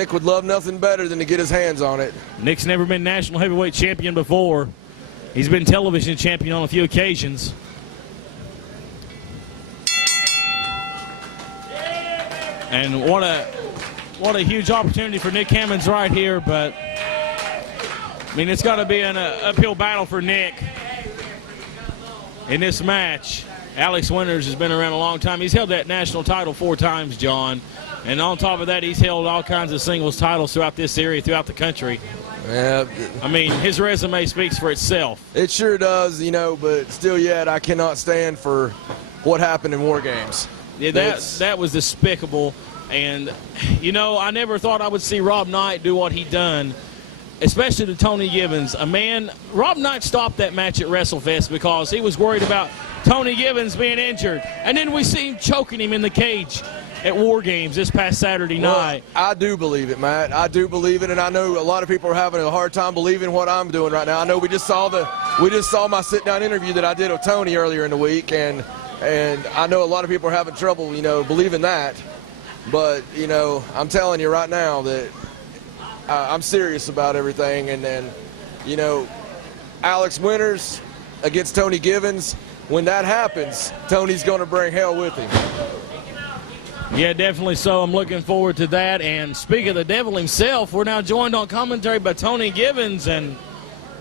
Nick would love nothing better than to get his hands on it. Nick's never been national heavyweight champion before. He's been television champion on a few occasions. And what a huge opportunity for Nick Hammods right here, but I mean, it's got to be an uphill battle for Nick in this match. Alex Winters has been around a long time. He's held that national title 4 times, John. And on top of that, he's held all kinds of singles titles throughout this area, throughout the country. Yeah. I mean, his resume speaks for itself. It sure does, you know, but still yet I cannot stand for what happened in War Games. Yeah, that was despicable. And, you know, I never thought I would see Rob Knight do what he done, especially to Tony Givens. Rob Knight stopped that match at WrestleFest because he was worried about Tony Givens being injured. And then we see him choking him in the cage at War Games this past Saturday night. I do believe it, Matt. I do believe it, and I know a lot of people are having a hard time believing what I'm doing right now. I know we just saw my sit-down interview that I did with Tony earlier in the week, and I know a lot of people are having trouble, you know, believing that. But, you know, I'm telling you right now that I'm serious about everything. And then, you know, Alex Winters against Tony Givens, when that happens, Tony's going to bring hell with him. Yeah, definitely so. I'm looking forward to that. And speaking of the devil himself, we're now joined on commentary by Tony Givens. And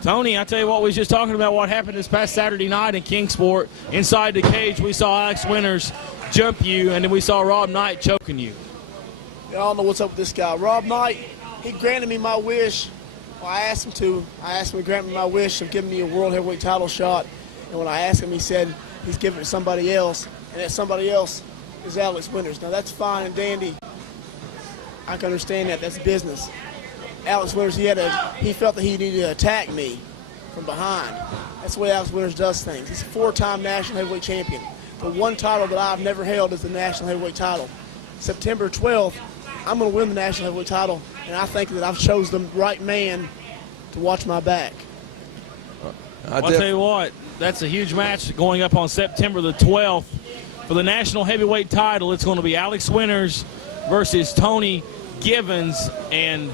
Tony, I tell you what, we was just talking about what happened this past Saturday night in Kingsport. Inside the cage, we saw Alex Winters jump you, and then we saw Rob Knight choking you. I don't know what's up with this guy. Rob Knight, he granted me my wish. Well, I asked him to grant me my wish of giving me a world heavyweight title shot. And when I asked him, he said he's giving it to somebody else, and that somebody else is Alex Winters. Now, that's fine and dandy. I can understand that. That's business. Alex Winters, he felt that he needed to attack me from behind. That's the way Alex Winters does things. He's a 4-time national heavyweight champion. The one title that I've never held is the national heavyweight title. September 12th, I'm going to win the national heavyweight title, and I think that I've chose the right man to watch my back. I'll tell you what, that's a huge match going up on September the 12th. For the national heavyweight title, it's going to be Alex Winters versus Tony Givens. And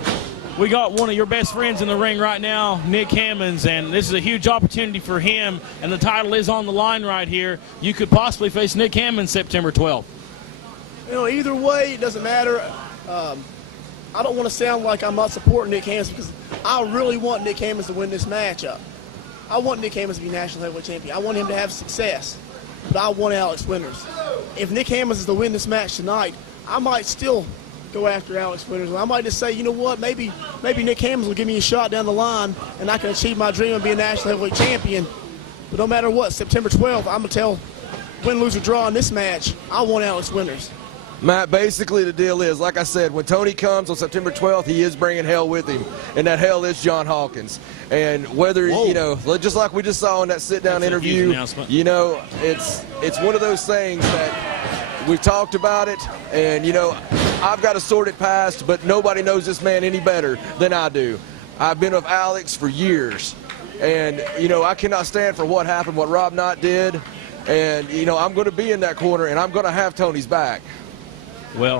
we got one of your best friends in the ring right now, Nick Hammods, and this is a huge opportunity for him, and the title is on the line right here. You could possibly face Nick Hammods September 12th. You know, either way, it doesn't matter. I don't want to sound like I'm not supporting Nick Hammods because I really want Nick Hammods to win this matchup. I want Nick Hammods to be national heavyweight champion. I want him to have success, but I want Alex Winters. If Nick Hammods is to win this match tonight, I might still go after Alex Winters. I might just say, you know what, maybe Nick Hammods will give me a shot down the line and I can achieve my dream of being national heavyweight champion. But no matter what, September 12th, I'm going to tell win, lose, or draw in this match, I want Alex Winters. Matt, basically the deal is, like I said, when Tony comes on September 12th, he is bringing hell with him, and that hell is John Hawkins. And whether, you know, just like we just saw in that sit-down interview, you know, it's one of those things that we've talked about it, and, you know, I've got a sordid past, but nobody knows this man any better than I do. I've been with Alex for years, and, you know, I cannot stand for what happened, what Rob Knight did, and, you know, I'm going to be in that corner, and I'm going to have Tony's back. Well,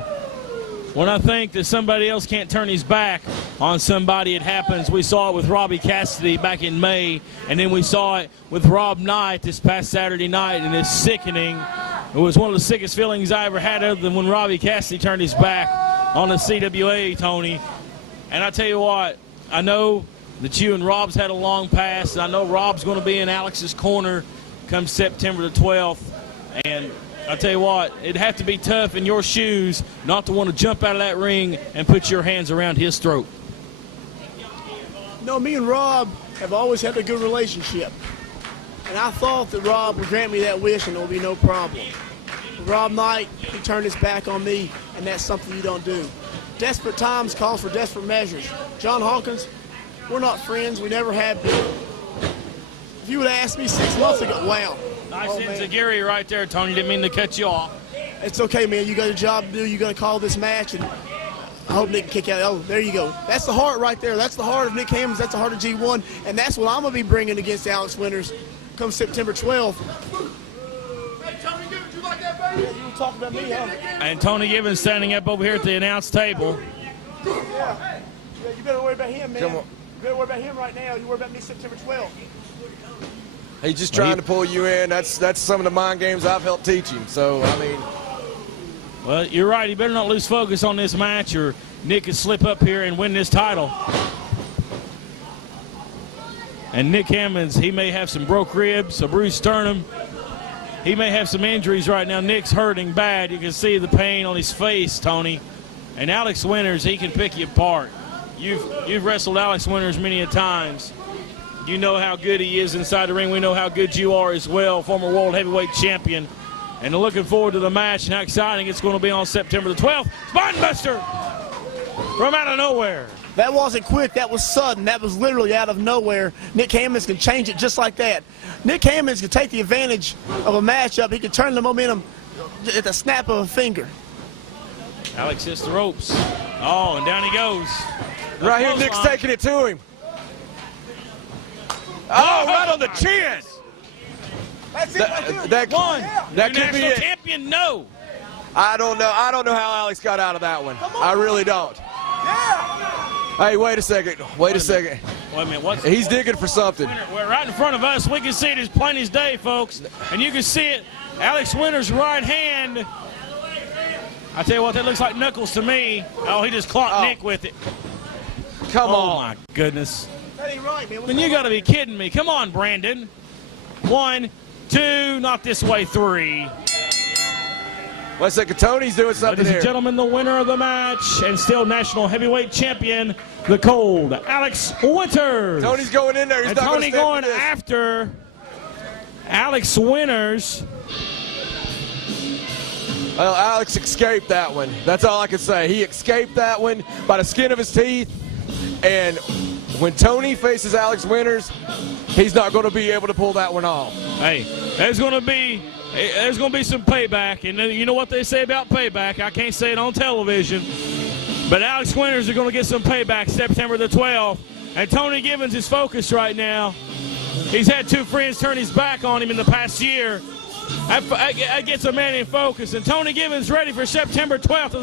when I think that somebody else can't turn his back on somebody, it happens. We saw it with Robbie Cassidy back in May, and then we saw it with Rob Knight this past Saturday night, and it's sickening. It was one of the sickest feelings I ever had, other than when Robbie Cassidy turned his back on the CWA, Tony. And I tell you what, I know that you and Rob's had a long past, and I know Rob's going to be in Alex's corner come September the 12th, and I tell you what, it'd have to be tough in your shoes not to want to jump out of that ring and put your hands around his throat. No, me and Rob have always had a good relationship. And I thought that Rob would grant me that wish and there would be no problem. But Rob Knight, he turned his back on me, and that's something you don't do. Desperate times call for desperate measures. John Hawkins, we're not friends. We never have been. If you would have asked me 6 months ago, wow. Nice enziguri right there, Tony. Didn't mean to cut you off. It's okay, man. You got a job to do. You got to call this match, and I hope Nick can kick out. Oh, there you go. That's the heart right there. That's the heart of Nick Hammods. That's the heart of G1, and that's what I'm going to be bringing against Alex Winters come September 12th. Hey, Tony, did you like that, baby? Yeah, you were talking about me, huh? And Tony Givens standing up over here at the announce table. Yeah, you better worry about him, man. Come on. You better worry about him right now. You worry about me September 12th. He's just trying to pull you in. That's some of the mind games I've helped teach him. So, I mean. Well, you're right. He better not lose focus on this match or Nick could slip up here and win this title. And Nick Hammods, he may have some broke ribs, a bruised sternum. He may have some injuries right now. Nick's hurting bad. You can see the pain on his face, Tony. And Alex Winters, he can pick you apart. You've wrestled Alex Winters many a times. You know how good he is inside the ring. We know how good you are as well, former world heavyweight champion. And looking forward to the match and how exciting it's going to be on September the 12th. Spinebuster from out of nowhere. That wasn't quick. That was sudden. That was literally out of nowhere. Nick Hammods can change it just like that. Nick Hammods can take the advantage of a matchup. He can turn the momentum at the snap of a finger. Alex hits the ropes. Oh, and down he goes. Right here, Nick's taking it to him. Oh, right on the chin. That's it right there. That could be national it. champion, no. I don't know how Alex got out of that one. I really don't. Yeah. Hey, wait a second. Wait a second. Wait a minute. What's He's digging for something. We're right in front of us. We can see it as plain as day, folks. And you can see it. Alex Winters' right hand. I tell you what, that looks like knuckles to me. Oh, he just clocked Nick with it. Come on. Oh, my goodness. That ain't right, man. Then you got to be kidding me. Come on, Brandon. 1, 2, not this way, 3. Wait a second. Tony's doing something Ladies here. and gentlemen, the winner of the match and still national heavyweight champion, the Cold, Alex Winters. Tony's going in there. He's And not Tony going going after Alex Winters. Well, Alex escaped that one. That's all I can say. He escaped that one by the skin of his teeth. And when Tony faces Alex Winters, he's not going to be able to pull that one off. Hey, there's going to be some payback. And you know what they say about payback? I can't say it on television. But Alex Winters is going to get some payback September the 12th. And Tony Gibbons is focused right now. He's had 2 friends turn his back on him in the past year. That gets a man in focus. And Tony Gibbons ready for September 12th.